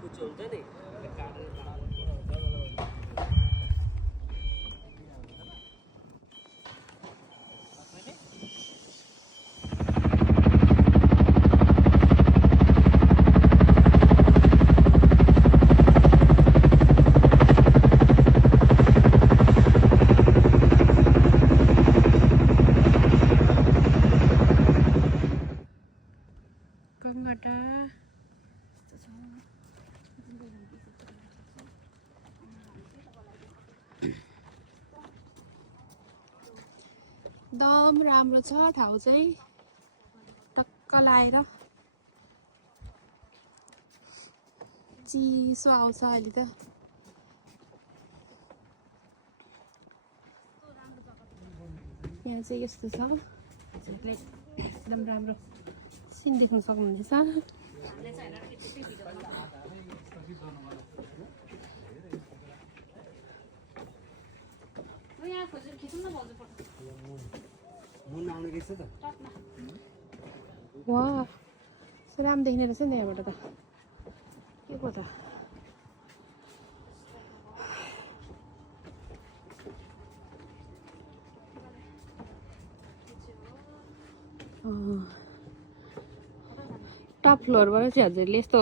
कुचो हुन्छ नि काटेर गङ्गाटा एकदम राम्रो छ ठाउँ चाहिँ टक्क लाएर चिसो आउँछ अहिले त यहाँ चाहिँ यस्तो छ एकदम राम्रो सिन देख्न सक्नुहुनेछ वा राम्रो देख्ने रहेछ नि यहाँबाट त के पो त टप फ्लोरबाट चाहिँ हजुरले यस्तो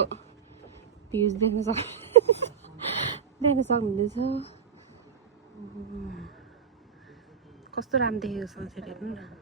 भ्युज देख्न सक्नुहुनेछ कस्तो राम्रो देखेको सनसेट हेर्नु न